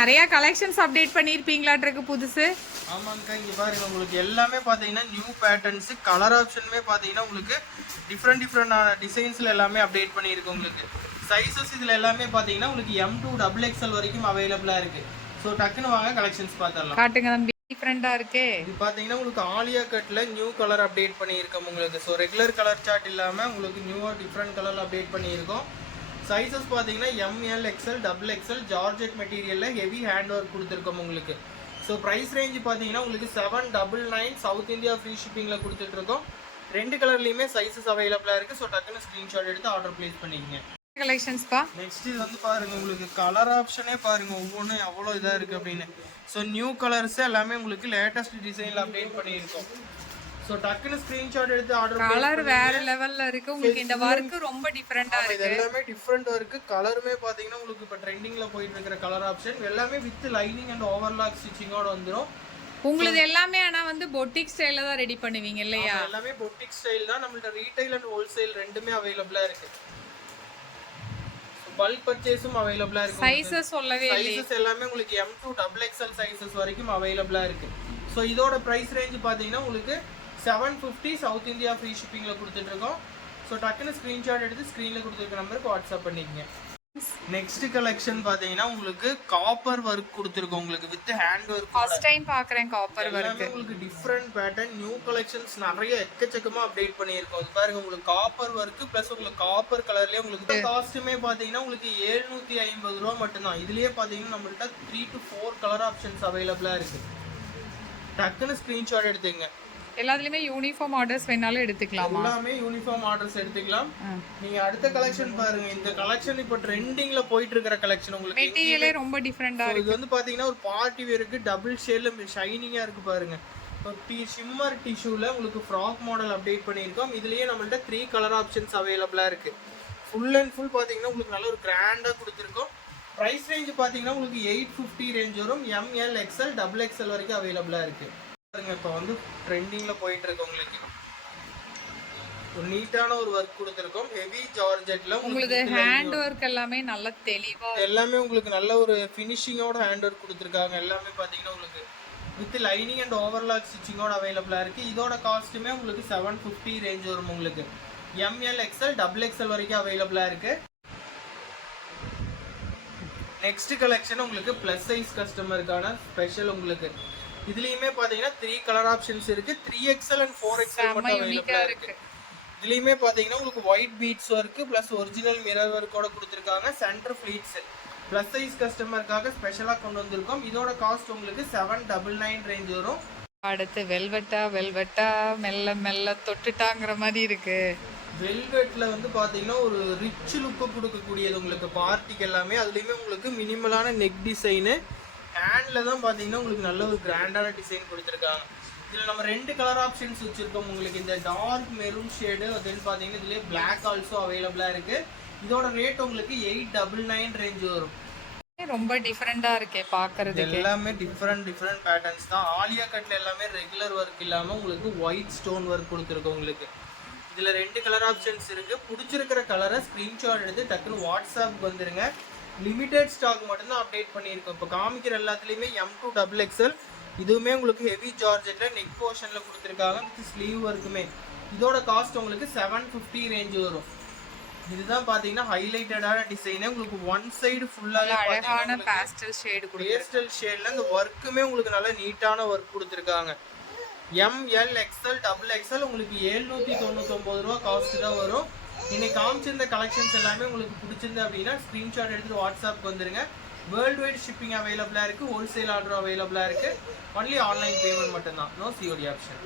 நிறைய collections update பண்ணிருப்பீங்களாட்ருக்கு புதுசு. ஆமாங்கக்கா, இங்க பாருங்க உங்களுக்கு எல்லாமே பாத்தீங்கன்னா நியூ பேட்டர்ன்ஸ், கலர் ஆப்ஷனுமே பாத்தீங்கன்னா உங்களுக்கு டிஃப்ரெண்ட் டிசைன்ஸ்ல எல்லாமே அப்டேட் பண்ணியிருக்கு. உங்களுக்கு சைஸஸ் இதுல எல்லாமே பாத்தீங்கன்னா உங்களுக்கு M2 XXL வரைக்கும் அவைலபிளா இருக்கு. ஸோ டக்குன்னு வாங்க கலெக்ஷன்ஸ் பார்த்துடலாம். காட்டுங்க தம்பி, டிஃப்ரெண்டா இருக்கே. இது பாத்தீங்கன்னா உங்களுக்கு ஆலியா கட்ல நியூ கலர் அப்டேட் பண்ணியிருக்கோம் உங்களுக்கு. ஸோ ரெகுலர் கலர் சார்ட் இல்லாம உங்களுக்கு நியூவா டிஃப்ரெண்ட் கலர் அப்டேட் பண்ணியிருக்கோம். சைஸஸ் பாத்தீங்கன்னா ML XL XXL ஜார்ஜெட் மெட்டீரியல்ல ஹெவி ஹேண்ட் ஒர்க் கொடுத்துருக்கோம் உங்களுக்கு. ஸோ ப்ரைஸ் ரேஞ்ச் பார்த்தீங்கன்னா உங்களுக்கு 799 சவுத் இந்தியா ஃப்ரீ ஷிப்பிங்கில் கொடுத்துட்ருக்கோம். ரெண்டு கலர்லையுமே சைஸஸ் அவைலபிளாக இருக்குது. ஸோ டக்குன்னு ஸ்க்ரீன்ஷாட் எடுத்து ஆர்டர் ப்ளேஸ் பண்ணிக்கங்க. கலெக்ஷன்ஸ்பா நெக்ஸ்ட் இது வந்து பாருங்க, உங்களுக்கு கலர் ஆப்ஷனே பாருங்க ஒவ்வொன்றும் எவ்வளோ இதாக இருக்குது அப்படின்னு. ஸோ நியூ கலர்ஸ் எல்லாமே உங்களுக்கு லேட்டஸ்ட் டிசைனில் அப்டேட் பண்ணியிருக்கோம். ஸோ டக்குன்னு ஸ்கிரீன்ஷாட் எடுத்து ஆர்டர். கலர் வேற லெவல்ல இருக்கு. உங்களுக்கு இந்த வர்க் ரொம்ப டிஃபரெண்டா இருக்கு. இது எல்லாமே டிஃபரெண்டா இருக்கு. கலருமே பாத்தீங்கன்னா உங்களுக்கு இப்ப ட்ரெண்டிங்ல போயிட்டு இருக்கிற கலர் ஆப்ஷன் எல்லாமே வித் லைனிங் அண்ட் ஓவர்லாக் ஸ்டிச்சிங்கோட வந்துரும். உங்களுக்கு எல்லாமே ஆனா வந்து பொட்டிக் ஸ்டைல்ல தான் ரெடி பண்ணுவீங்க இல்லையா? எல்லாமே பொட்டிக் ஸ்டைல் தான். நம்மள்ட்ட ரீட்டைல் அண்ட் ஹோல்சேல் ரெண்டுமே அவைலபிளா இருக்கு. பல்க் பர்ச்சேஸும் அவைலபிளா இருக்கு. சைஸஸ் சொல்லவே இல்லை. சைஸஸ் எல்லாமே உங்களுக்கு M2 XXL சைஸஸ் வரைக்கும் அவைலபிளா இருக்கு. ஸோ இதோட பிரைஸ் ரேஞ்ச் பாத்தீங்கன்னா உங்களுக்கு 750 சவுத் இந்தியா ஃப்ரீ ஷிப்பிங்கில் கொடுத்துட்ருக்கோம். ஸோ டக்குன்னு ஸ்க்ரீன்ஷாட் எடுத்து ஸ்க்ரீனில் கொடுத்துருக்க நம்பருக்கு வாட்ஸ்அப் பண்ணிக்கங்க. நெக்ஸ்ட் கலெக்ஷன் பார்த்தீங்கன்னா உங்களுக்கு காப்பர் ஒர்க் கொடுத்துருக்கோம் உங்களுக்கு with hand work. First time பார்க்குறேன் காப்பர் ஒர்க். உங்களுக்கு டிஃப்ரெண்ட் பேட்டர்ன் நியூ கலெக்ஷன்ஸ் நிறைய எக்கச்சக்கமாக அப்டேட் பண்ணியிருக்கோம். அது பாருங்க உங்களுக்கு காப்பர் ஒர்க் ப்ளஸ் உங்களுக்கு காப்பர் கலர்லேயே உங்களுக்கு காஸ்ட்டுமே பார்த்தீங்கன்னா உங்களுக்கு 750 ரூபா மட்டும்தான். இதுலேயே பார்த்தீங்கன்னா நம்மள்ட்ட 3 to 4 கலர் ஆப்ஷன்ஸ் அவைலபிளாக இருக்குது. டக்குன்னு ஸ்க்ரீன்ஷாட் எடுத்துங்க. எல்லாத்துலயுமே யூனிஃபார்ம் ஆர்டர்ஸ் வேணாலும் எடுத்துக்கலாம். எல்லாமே யூனிஃபார்ம் ஆர்டர்ஸ் எடுத்துக்கலாம். நீங்க அடுத்த கலெக்ஷன் பாருங்க. இந்த கலெக்ஷன் இப்போ ட்ரெண்டிங்ல போயிட்டு இருக்கிற கலெக்ஷன். உங்களுக்கு மெட்டீரியலே ரொம்ப டிஃபரெண்டா இருக்கு. இது வந்து பாத்தீங்கன்னா ஒரு பார்ட்டி வேருக்கு டபுள் ஷேட்ல ஷைனிங்கா இருக்கு பாருங்க. ஷிம்மர் டிஷ்யூல உங்களுக்கு ஃப்ராக் மாடல் அப்டேட் பண்ணியிருக்கோம். இதுலயே நம்மள்ட்ட 3 கலர் ஆப்ஷன்ஸ் அவைலபிளா இருக்கு. ஃபுல் அண்ட் ஃபுல் பாத்தீங்கன்னா உங்களுக்கு நல்ல ஒரு கிராண்டா கொடுத்துருக்கோம். பிரைஸ் ரேஞ்ச் பாத்தீங்கன்னா உங்களுக்கு 850 ரேஞ்ச் வரும். ML XL XXL வரைக்கும் அவைலபிளா இருக்கு. இப்போ வந்து ட்ரெண்டிங்ல போயிட்டு இருக்கு. உங்களுக்கு ஒரு நீட்டான ஒரு ஒர்க் கொடுத்துருக்கோம். ஹெவி ஜார்ஜெட்ல உங்களுக்கு ஹேண்ட் ஒர்க் எல்லாமே நல்ல தெளிவா, எல்லாமே உங்களுக்கு நல்ல ஒரு ஃபினிஷிங்கோட ஹேண்ட் ஒர்க் கொடுத்துருக்காங்க. எல்லாமே பாத்தீங்கன்னா உங்களுக்கு வித் லைனிங் அண்ட் ஓவர்லாக் ஸ்டிச்சிங்கோட அவைலபிளா இருக்கு. இதோட காஸ்ட்டுமே உங்களுக்கு 750 ரேஞ்ச் வரும். உங்களுக்கு ML XL XXL வரைக்கும் அவைலபிளா இருக்கு. நெக்ஸ்ட் கலெக்ஷன் உங்களுக்கு பிளஸ் சைஸ் கஸ்டமருக்கான ஸ்பெஷல். உங்களுக்கு இதுலயுமே பாத்தீங்கன்னா 3 கலர் ஆப்ஷன்ஸ் இருக்கு. 3XL and 4XL மட்டும் அவைலபிளா இருக்கு. இதுலயுமே பாத்தீங்கன்னா உங்களுக்கு white beads work plus original mirror ஒர்க்கோட கொடுத்துருக்காங்க. சென்டர் ஃபிளீட்ஸ் பிளஸ் சைஸ் கஸ்டமருக்காக ஸ்பெஷலா கொண்டு வந்திருக்கோம். இதோட காஸ்ட் உங்களுக்கு 799 ரேஞ்ச் வரும். அடுத்து வெல்வெட்டா மெல்ல மெல்ல தொட்டுட்டாங்கிற மாதிரி இருக்கு. வெல்வெட்ல வந்து பாத்தீங்கன்னா ஒரு ரிச் லுக் கொடுக்கக்கூடியது உங்களுக்கு பார்ட்டிக்கு எல்லாமே. அதுலயுமே உங்களுக்கு மினிமலான நெக் டிசைனு, ஹேண்ட்ல தான் பாத்தீங்கன்னா உங்களுக்கு நல்ல ஒரு கிராண்டான டிசைன் கொடுத்துருக்காங்க. இதுல நம்ம 2 கலர் ஆப்ஷன்ஸ் வச்சிருக்கோம். உங்களுக்கு இந்த டார்க் மெரூன் ஷேடு, அதுன்னு பாத்தீங்கன்னா இதுலயே பிளாக் ஆல்சோ அவைலபிளா இருக்கு. இதோட ரேட் உங்களுக்கு 899 ரேஞ்ச் வரும். ரொம்ப டிஃபரெண்டா இருக்கே பாக்குறதுக்கு. எல்லாமே டிஃபரெண்ட் பேட்டர்ன்ஸ் தான். ஆலியா கட்ல எல்லாமே ரெகுலர் ஒர்க் இல்லாம உங்களுக்கு ஒயிட் ஸ்டோன் ஒர்க் கொடுத்துருக்கோம். உங்களுக்கு இதுல 2 கலர் ஆப்ஷன்ஸ் இருக்கு. பிடிச்சிருக்கிற கலரை ஸ்கிரீன்ஷாட் எடுத்து டக்குன்னு வாட்ஸ்அப் வந்துருங்க. லிமிடெட் ஸ்டாக் மட்டும்தான் அப்டேட் பண்ணியிருக்கோம். இப்போ காமிக்கிற எல்லாத்துலேயுமே M2 XXL. இதுவுமே உங்களுக்கு ஹெவி ஜார்ஜெட்ல நெக் போர்ஷன்ல கொடுத்துருக்காங்க வித் ஸ்லீவ் ஒர்க்குமே. இதோட காஸ்ட் உங்களுக்கு 750 ரேஞ்ச் வரும். இதுதான் பாத்தீங்கன்னா ஹைலைட்டடான டிசைன். உங்களுக்கு ஒன் சைடு ஃபுல்லாவே அழகான பேஸ்டல் ஷேட் கொடுத்து, பேஸ்டல் ஷேட்ல இந்த ஒர்க்குமே உங்களுக்கு நல்ல நீட்டான ஒர்க் கொடுத்துருக்காங்க. ML XL XXL உங்களுக்கு 799 ரூபா காஸ்ட் தான் வரும். இன்னைக்கு காமிச்சிருந்த கலெக்ஷன்ஸ் எல்லாமே உங்களுக்கு பிடிச்சிருந்து அப்படின்னா ஸ்க்ரீன்ஷாட் எடுத்துட்டு வாட்ஸ்அப் வந்துருங்க. வேர்ல்டு வைட் ஷிப்பிங் அவைலபிளா இருக்கு. ஹோல்சேல் ஆர்டர் அவைலபிளா இருக்கு. ஒன்லி ஆன்லைன் பேமெண்ட் மட்டும்தான். No COD option.